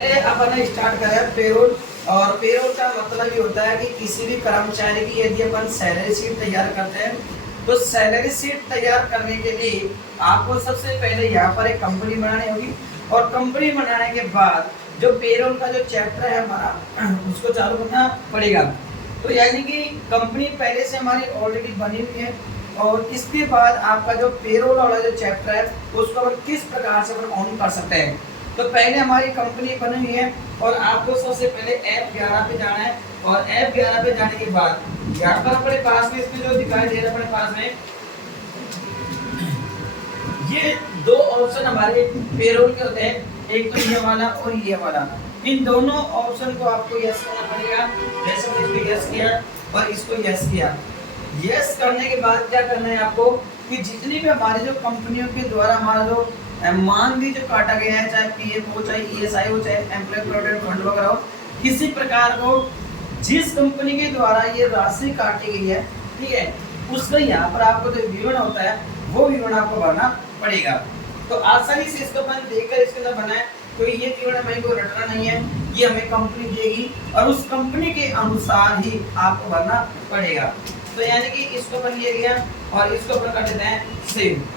अपन start करें payroll. और payroll का मतलब ये होता है कि किसी भी कर्मचारी की यदि अपन सैलरी शीट तैयार करते हैं तो सैलरी शीट तैयार करने के लिए आपको सबसे पहले यहाँ पर एक कंपनी बनानी होगी। और कंपनी बनाने के बाद जो पेरोल का जो चैप्टर है हमारा उसको चालू करना पड़ेगा। तो यानी कि कंपनी पहले से हमारी ऑलरेडी बनी हुई है और इसके बाद आपका जो पेरोल वाला जो चैप्टर है उसको अपन किस प्रकार से अपन ऑन कर सकते हैं। तो पहले हमारी कंपनी बनी हुई है और आपको सबसे पहले F11 पे जाना है। और F11 पे जाने के बाद यहाँ पर अपने पास में इसमें जो दिखाई दे रहा है अपने पास में ये दो ऑप्शन हमारे पेरोल के होते हैं, एक तो ये वाला और ये वाला। इन दोनों ऑप्शन को आपको यस करना पड़ेगा। जैसे मैंने इसको यस किया और इसको यस किया। यस करने के बाद क्या करना है आपको कि जितनी भी हमारी जो कंपनियों के द्वारा हमारा जो मानदेय जो काटा गया है, चाहे पीएफ हो, चाहे ईएसआई हो, चाहे एम्प्लॉय प्रोविडेंट फंड वगैरह हो, किसी प्रकार को जिस कंपनी के द्वारा ये राशि काटी गई है, ठीक है, उसका यहाँ पर आपको जो विवरण होता है वो विवरण आपको भरना पड़ेगा। तो आसानी से इसको अपन देखकर इसके अंदर बनाए कोई ये विवरण हमें को रटना नहीं है, ये हमें कंपनी देगी और उस कंपनी के अनुसार ही आपको भरना पड़ेगा। तो यानी कि इसको अपन ये लिया और इसको अपन कर देते हैं सेव।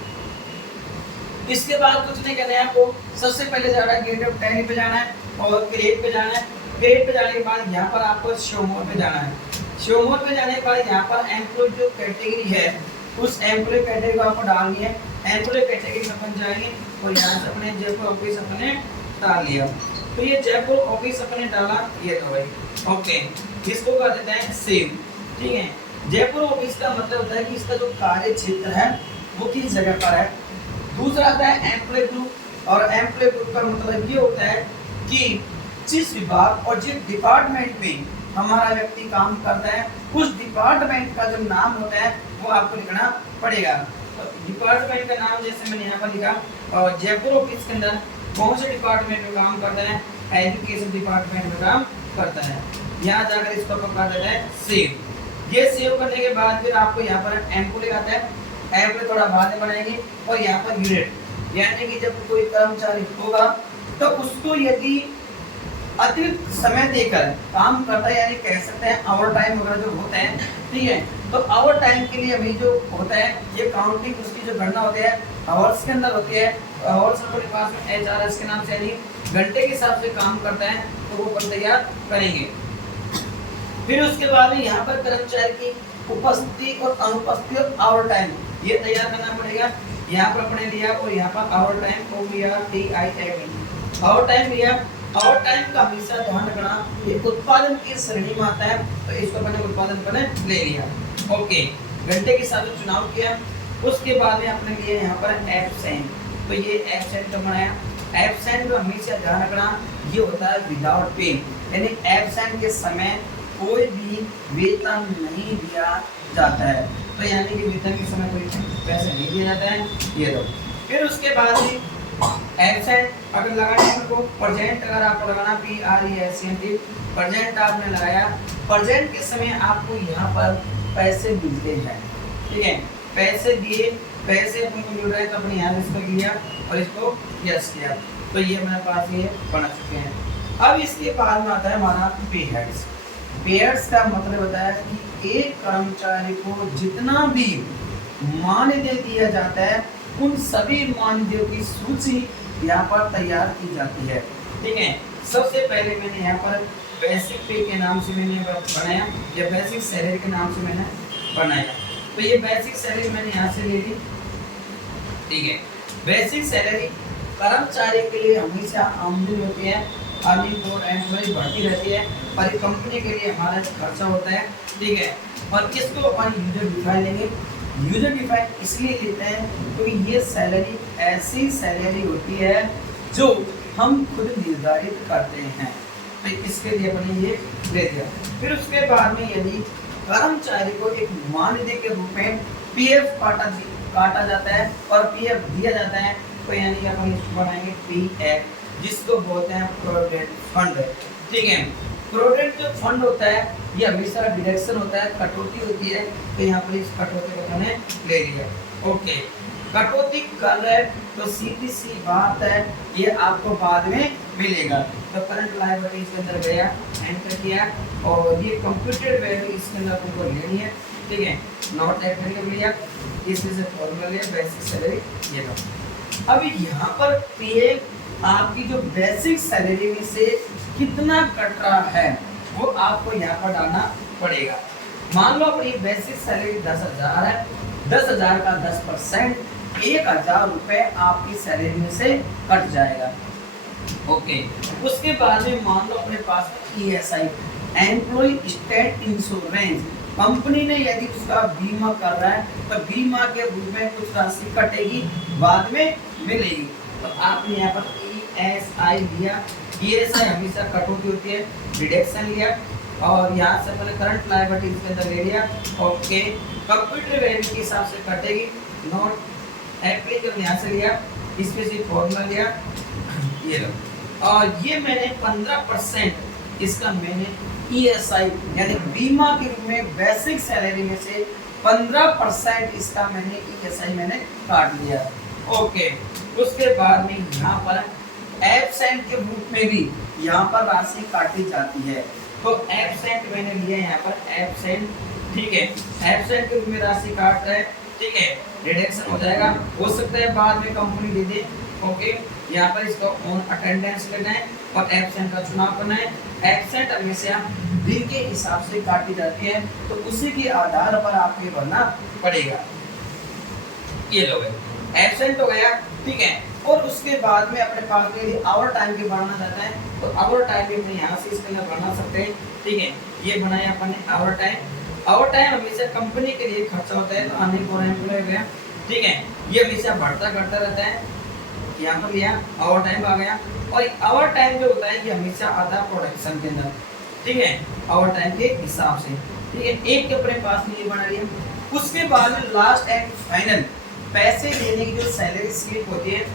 इसके बाद कुछ नहीं करना है आपको, सबसे पहले जाना है गेट ऑफ टैली पे जाना है और क्रिएट पे जाना है। क्रिएट पे जाने के बाद यहाँ पर आपको शो मोड पे जाना है। शो मोड पे जाने के बाद यहाँ पर एम्प्लॉय जो कैटेगरी है उस एम्प्लॉय कैटेगरी को आपको डालनी है। एम्प्लॉय कैटेगरी में अपन जाएंगे और यहाँ से अपने जयपुर ऑफिस अपने डाल लिया। तो ये जयपुर ऑफिस अपने डाला, ये तो भाई ओके, इसको कर देते हैं सेव। ठीक है, जयपुर ऑफिस का मतलब होता है कि इसका जो कार्य क्षेत्र है वो किस जगह पर है। दूसरा आता है एम्प्लॉय ग्रुप और एम्प्लॉय ग्रुप का मतलब ये होता है कि जिस विभाग और जिस डिपार्टमेंट में हमारा व्यक्ति काम करता है उस डिपार्टमेंट का जो नाम होता है वो आपको लिखना पड़ेगा। तो डिपार्टमेंट का नाम जैसे मैंने यहाँ पर लिखा और जयपुर ऑफिस के अंदर कौन से डिपार्टमेंट में काम करता है, एजुकेशन डिपार्टमेंट में काम करता है। यहाँ जाकर इसको अपन कर देते हैं सेव। ये सेव करने के बाद फिर आपको यहाँ पर एम्प्लॉय आता है, एम्प्लॉय थोड़ा बाद में बनाएंगे और यहाँ पर यूनिट, यानी कि जब कोई कर्मचारी होगा तो उसको यदि अतिरिक्त समय देकर काम करता है, यानी कह सकते हैं आवर टाइम वगैरह जो होते हैं, ठीक है, तो आवर टाइम के लिए अभी जो होता है ये काउंटिंग उसकी जो गणना होती है आवर्स के अंदर होती है। आवर्स हमारे पास में HRS के नाम से यानी घंटे के हिसाब से काम करता है, तो वो अपन तैयार करेंगे। फिर उसके बाद में यहाँ पर कर्मचारी की उपस्थिति और अनुपस्थिति और आवर टाइम ये तैयार करना पड़ेगा। यहाँ पर अपने लिया और यहाँ पर आवर टाइम हो गया TIM, आवर टाइम लिया। आवर टाइम का हमेशा ध्यान रखना ये उत्पादन की श्रेणी में आता है, तो इसको मैंने उत्पादन पर ले लिया। ओके, घंटे के साथ चुनाव किया। उसके बाद में अपने लिए यहाँ पर एब्सेंट, तो ये एब्सेंट का बनाया। एब्सेंट का हमेशा ध्यान रखना ये होता है विदाउट पे, यानी एब्सेंट के समय कोई भी वेतन नहीं दिया जाता है। तो यानी कि वेतन के समय कोई पैसे नहीं दिया जाता है, ये दो। फिर उसके बाद ही एब्सेंट अगर लगाने को प्रेजेंट अगर आपको लगाना PRESENT, प्रेजेंट आपने लगाया, प्रेजेंट के समय आपको यहाँ पर पैसे मिलते हैं, ठीक है, पैसे दिए, पैसे अपने को मिल रहे हैं तो अपने यहाँ इसको लिया और इसको यस किया, तो ये मेरे पास ये बना चुके हैं। अब इसके बाद में आता है हमारा पे हेड्स। पे हेड्स का मतलब होता है कि एक कर्मचारी को जितना भी मानदेय दिया जाता है उन सभी मानदेयों की सूची यहाँ पर तैयार की जाती है, ठीक है। सबसे पहले मैंने यहाँ पर बेसिक पे के नाम से मैंने बनाया या बेसिक सैलरी के नाम से मैंने बनाया। तो ये बेसिक सैलरी मैंने यहाँ से ले ली, ठीक है। बेसिक सैलरी कर्मचारी के लिए हमेशा आमदनी होती है, अर्निंग और एम्प्लॉय बढ़ती रहती है, और कंपनी के लिए हमारा खर्चा होता है, ठीक है। और इसको अपन यूजर डिफाइन लेंगे। यूजर डिफाइन इसलिए लेते हैं क्योंकि तो ये सैलरी ऐसी सैलरी होती है जो हम खुद निर्धारित करते हैं, तो इसके लिए अपने ये ले दिया। फिर उसके बाद में यदि कर्मचारी को एक मानदेय के रूप में पीएफ काटा जाता है और पीएफ दिया जाता है, तो यानी कि अपन इसको बनाएंगे पीएफ, जिसको बोलते हैं प्रोविडेंट फंड, ठीक है। प्रोविडेंट जो फंड होता है ये हमेशा डिडक्शन होता है, कटौती होती है, तो यहाँ पर इस कटौती को मैंने ले लिया। ओके, कटौती कर रहे हैं तो सीधी सी बात है ये आपको बाद में मिलेगा। तो करंट लायबिलिटी इसके अंदर गया, एंटर किया और ये कंप्यूटेड वैल्यू इसके अंदर आपको लेनी है, ठीक है। नॉट ऐड करके लिया, इसमें से फॉर्मूला लिया, बेसिक सैलरी ये लो। अब यहाँ पर पे आपकी जो बेसिक सैलरी में से कितना कट रहा है वो आपको यहाँ पर डालना पड़ेगा। मान लो अपनी बेसिक सैलरी 10,000 है, 10,000 का 10% 1,000 रुपए आपकी सैलरी में से कट जाएगा। ओके, उसके बाद में मान लो अपने पास ESI, employee state insurance, company ने यदि उसका बीमा कर रहा है तो बीमा के रूप में कुछ राशि कटेगी, बाद में मिलेगी। तो आपने यहाँ पर ESI लिया, ESI हमेशा कटौती होती है, डिडक्शन लिया और यहाँ से मैंने करंट लायबिलिटी इसके अंदर ले लिया। ओके, कंप्यूटर वैल्यू के हिसाब से कटेगी, नॉट एप्लीकेबल यहाँ से लिया, इसमें से फॉर्मूला लिया, ये लो। और ये मैंने 15% इसका मैंने ESI यानी बीमा के रूप में बेसिक सैलरी में से 15% इसका मैंने ESI मैंने काट लिया। ओके, उसके बाद में यहाँ पर एब्सेंट के रूप में भी यहाँ पर राशि काटी जाती है। तो एब्सेंट मैंने लिया यहाँ पर एब्सेंट, ठीक है, एब्सेंट के रूप में राशि काट रहे हैं, ठीक है, रिडक्शन हो जाएगा। हो सकता है बाद में कंपनी दे दे। ओके, यहाँ पर इसको ऑन अटेंडेंस लेना है और एब्सेंट का चुनाव करना है। एब्सेंट हमेशा दिन के हिसाब से काटी जाती है, तो उसी के आधार पर आपको भरना पड़ेगा। ये लो भाई, एब्सेंट हो गया, ठीक है। और उसके बाद में अपने पास में यदि आवर टाइम के बढ़ना चाहता है तो आवर टाइम भी अपने यहाँ से इसके अंदर बढ़ा सकते हैं, ठीक है। ये बनाया अपन ने आवर टाइम। आवर टाइम हमेशा कंपनी के लिए खर्चा होता है, तो अनेक और एम्प्लॉय गया, ठीक है। ये हमेशा बढ़ता घटता रहता है, यहाँ पर लिया आवर टाइम आ गया। और आवर टाइम जो होता है ये हमेशा आता है प्रोडक्शन के अंदर, ठीक है, आवर टाइम के हिसाब से, ठीक है। एक के अपने पास में ये बना लिया। उसके बाद में लास्ट एंड फाइनल पैसे देने की जो सैलरी स्लिप होती है